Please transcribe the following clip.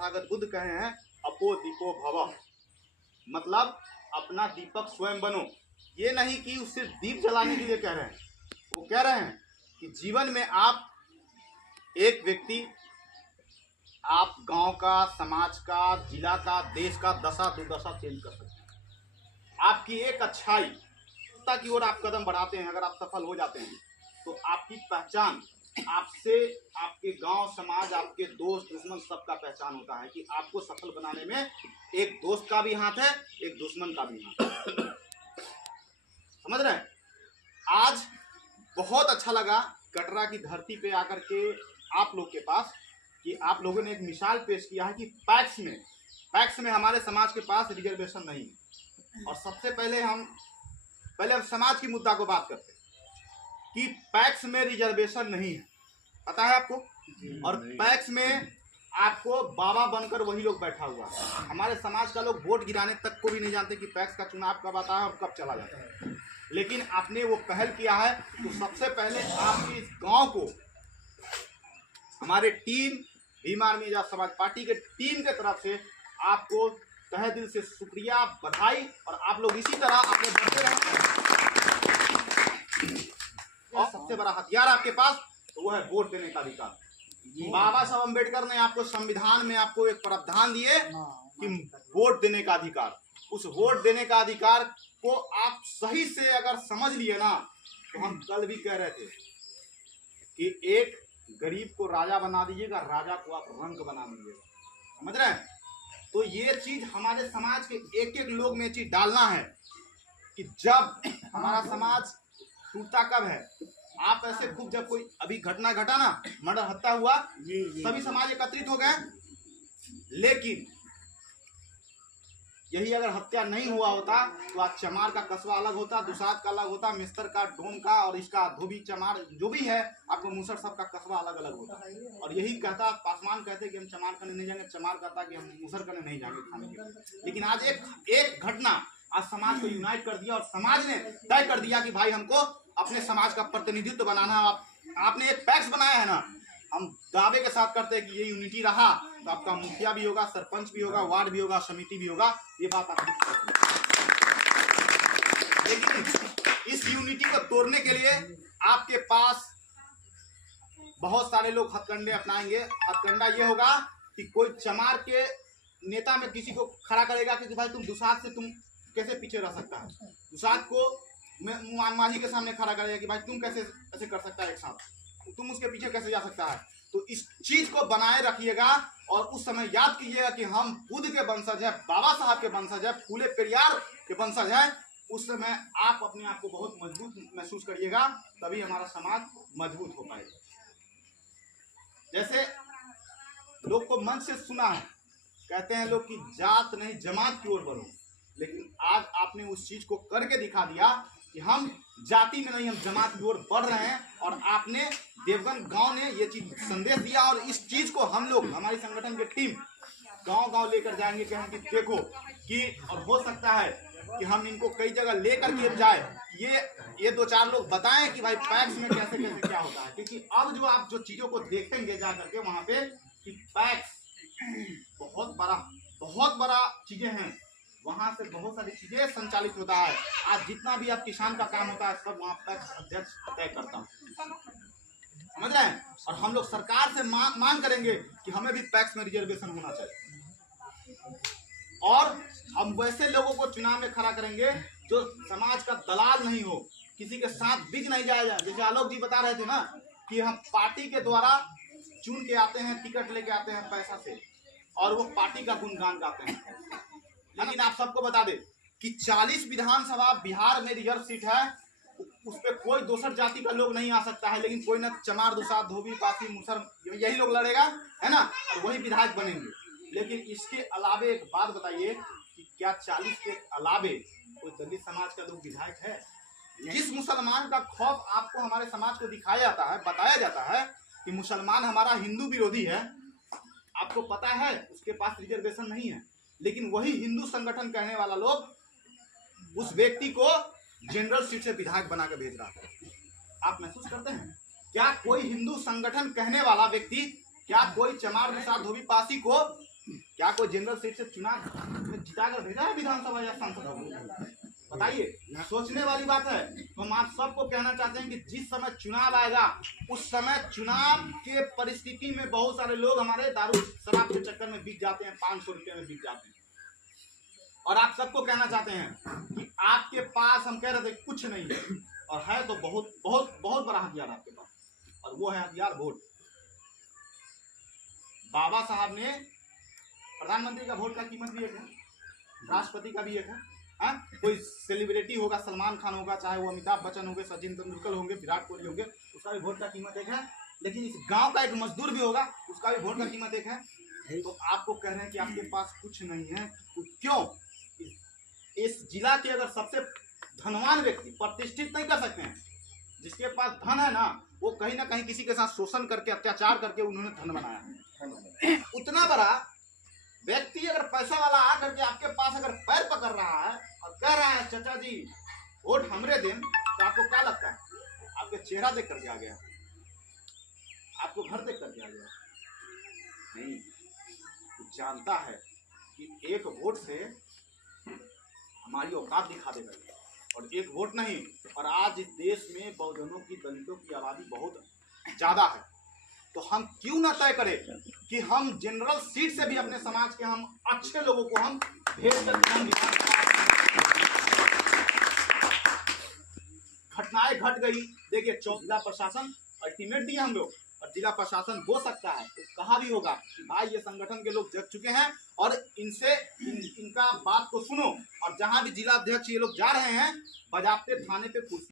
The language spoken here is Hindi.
तथागत बुद्ध कहे हैं अपो दीपो भव, मतलब अपना दीपक स्वयं बनो। ये नहीं कि उससे दीप जलाने के लिए कह रहे हैं, वो कह रहे हैं कि जीवन में आप एक व्यक्ति, आप गांव का, समाज का, जिला का, देश का दशा दुर्दशा चेंज कर सकते हैं। आपकी एक अच्छाई की ओर आप कदम बढ़ाते हैं, अगर आप सफल हो जाते हैं तो आपकी पहचान आपसे, आपके गांव, समाज, आपके दोस्त, दुश्मन सबका पहचान होता है कि आपको सफल बनाने में एक दोस्त का भी हाथ है, एक दुश्मन का भी हाथ है। समझ रहे हैं? आज बहुत अच्छा लगा कटरा की धरती पे आकर के आप लोग के पास कि आप लोगों ने एक मिसाल पेश किया है कि पैक्स में हमारे समाज के पास रिजर्वेशन नहीं है। और सबसे पहले हम समाज की मुद्दा को बात करते हैं कि पैक्स में रिजर्वेशन नहीं है, पता है आपको? और पैक्स में आपको बाबा बनकर वही लोग बैठा हुआ है। हमारे समाज का लोग वोट गिराने तक को भी नहीं जानते कि पैक्स का चुनाव कब आता है और कब चला जाता है। लेकिन आपने वो पहल किया है, तो सबसे पहले आपकी इस गांव को हमारे team Bhim army Azad Samaj party के टीम के तरफ से आपको तहे दिल से शुक्रिया, बधाई। और आप लोग इसी तरह अपने बढ़ते रहें। और सबसे बड़ा हथियार आपके पास तो वो है वोट देने का अधिकार। बाबा साहब अम्बेडकर ने आपको संविधान में आपको एक प्रावधान दिए कि वोट देने का अधिकार। उस वोट देने का अधिकार को आप सही से अगर समझ लिए ना, तो हम कल भी कह रहे थे कि एक गरीब को राजा बना दीजिएगा, राजा को आप रंक बना दीजिएगा। समझ रहे हैं? तो ये चीज हमारे समाज के एक एक लोग में चीज डालना है कि जब हमारा समाज टूटता कब है, आप ऐसे खूब, जब कोई अभी घटना घटा ना, मर्डर हत्या हुआ, सभी समाज एकत्रित हो गए। लेकिन यही अगर हत्या नहीं हुआ होता तो आज चमार का कस्बा अलग होता, दुसाद का अलग होता, मिस्तर का, डोम का और इसका धोबी, चमार जो भी है, आपको मूसर सब का कस्बा अलग अलग होता। और यही कहता, पासवान कहते कि हम चमार करने नहीं जाएंगे, चमार कहता कि हम मूसर करने नहीं जाएंगे खाने के। लेकिन आज एक घटना आज समाज को यूनाइट कर दिया और समाज ने तय कर दिया कि भाई हमको अपने समाज का प्रतिनिधित्व बनाना। आपने एक पैक्स बनाया है ना, हम दावे के साथ करते हैं कि ये यूनिटी रहा तो आपका मुखिया भी होगा, सरपंच भी होगा, वार्ड भी होगा, समिति भी होगा। ये बात आप लेकिन इस यूनिटी को तोड़ने के लिए आपके पास बहुत सारे लोग हथकंडे अपनाएंगे। हथकंडा ये होगा कि कोई चमार के नेता में किसी को खड़ा करेगा कि भाई तुम दुसाद से तुम कैसे पीछे रह सकता है। दुसाद को माही के सामने खड़ा करेगा कि भाई तुम कैसे ऐसे कर सकता है, एक साथ तुम उसके पीछे कैसे जा सकता है। तो इस चीज को बनाए रखिएगा और उस समय याद कीजिएगा कि हम बुद्ध के वंशज है, बाबा साहब के वंशज है, फूले पेरियार के वंशज है। उस समय आप अपने आप को बहुत मजबूत महसूस करिएगा, तभी हमारा समाज मजबूत हो पाएगा। जैसे लोग को मन से सुना है, कहते हैं लोग कि जात नहीं जमात की ओर बढ़ो, लेकिन आज आपने उस चीज को करके दिखा दिया कि हम जाति में नहीं, हम जमात की ओर बढ़ रहे हैं। और आपने देवगन गांव ने ये चीज संदेश दिया और इस चीज को हम लोग, हमारी संगठन की टीम गांव गांव लेकर जाएंगे कि हम कि देखो कि, और हो सकता है कि हम इनको कई जगह लेकर के जाए, ये दो चार लोग बताएं कि भाई पैक्स में कैसे कैसे क्या होता है। क्योंकि अब जो आप जो चीजों को देखेंगे जा करके वहां पे कि पैक्स बहुत बड़ा चीजें हैं, वहां से बहुत सारी चीजें संचालित होता है। आज जितना भी आप किसान का काम होता है सब वहां पैक्स अध्यक्ष तय करता है। समझ रहे हैं? और हम लोग सरकार से मांग करेंगे कि हमें भी पैक्स में रिजर्वेशन होना चाहिए। और हम वैसे लोगों को चुनाव में खड़ा करेंगे जो समाज का दलाल नहीं हो, किसी के साथ बिक नहीं जाएगा। जैसे आलोक जी बता रहे थे ना कि हम पार्टी के द्वारा चुन के आते हैं, टिकट लेके आते हैं पैसा से, और वो पार्टी का गुणगान गाते हैं। लेकिन आप सबको बता दें कि 40 विधानसभा बिहार में रिजर्व सीट है, उस पर कोई दूसर जाति का लोग नहीं आ सकता है। लेकिन कोई ना चमार, दुसाद, धोबी, पासी, मुसर, यही लोग लड़ेगा, है ना, और वही विधायक बनेंगे। लेकिन इसके अलावे एक बात बताइए कि क्या 40 के अलावे कोई दलित समाज का लोग विधायक है? जिस मुसलमान का खौफ आपको हमारे समाज को दिखाया जाता है, बताया जाता है कि मुसलमान हमारा हिंदू विरोधी है, आपको पता है उसके पास रिजर्वेशन नहीं है, लेकिन वही हिंदू संगठन कहने वाला लोग उस व्यक्ति को जनरल सीट से विधायक बना के भेज रहा है। आप महसूस करते हैं? क्या कोई हिंदू संगठन कहने वाला व्यक्ति, क्या कोई चमार, दुसाद, धोबी, पासी को क्या कोई जनरल सीट से चुनाव में जिताकर भेजा है विधानसभा या सांसद को? बताइए, सोचने वाली बात है। तो हम आप सबको कहना चाहते हैं कि जिस समय चुनाव आएगा उस समय चुनाव के परिस्थिति में बहुत सारे लोग हमारे दारू शराब के चक्कर में बिक जाते हैं, 500 रुपये में बिक जाते हैं। और आप सबको कहना चाहते हैं कि आपके पास, हम कह रहे थे कुछ नहीं है, और है तो बहुत बहुत बहुत बड़ा हथियार आपके पास, और वो है हथियार वोट। बाबा साहब ने प्रधानमंत्री का वोट का कीमत भी एक है, राष्ट्रपति का भी एक है। कोई सेलिब्रिटी होगा, सलमान खान होगा, चाहे वो अमिताभ बच्चन होंगे, सचिन तेंदुलकर होंगे, विराट कोहली होंगे, उसका भी वोट का कीमत एक है। लेकिन इस गांव का एक मजदूर भी होगा, उसका भी वोट का कीमत एक है। तो आपको कह रहे हैं कि आपके पास कुछ नहीं है, क्यों? इस जिला के अगर सबसे धनवान व्यक्ति प्रतिष्ठित नहीं कर सकते हैं, जिसके पास धन है ना, वो कहीं ना कहीं किसी के साथ शोषण करके, अत्याचार करके उन्होंने धन बनाया है। उतना बड़ा व्यक्ति अगर पैसा वाला आकर के आपके पास अगर पैर पकड़ रहा है और कह रहा है चाचा जी वोट हमरे दिन, तो आपको क्या लगता है? आपके चेहरा देख करके आ गया, आपको घर देख करके आ गया? नहीं, वो जानता है कि एक वोट से हमारी औकात दिखा देगा, और एक वोट नहीं। और आज इस देश में बहुजनों की, दलितों की आबादी बहुत ज्यादा है, तो हम क्यों ना तय करें कि हम जनरल सीट से भी अपने समाज के हम अच्छे लोगों को हम भेज सकते हैं। घटनाएं घट गई, देखिए जिला प्रशासन अल्टीमेट दिया हम लोग, और जिला प्रशासन हो सकता है तो कहा भी होगा कि भाई ये संगठन के लोग जग चुके हैं और इनसे इनका बात को सुनो। और जहां भी जिला अध्यक्ष ये लोग जा रहे हैं, बजाते थाने पे कुर्सी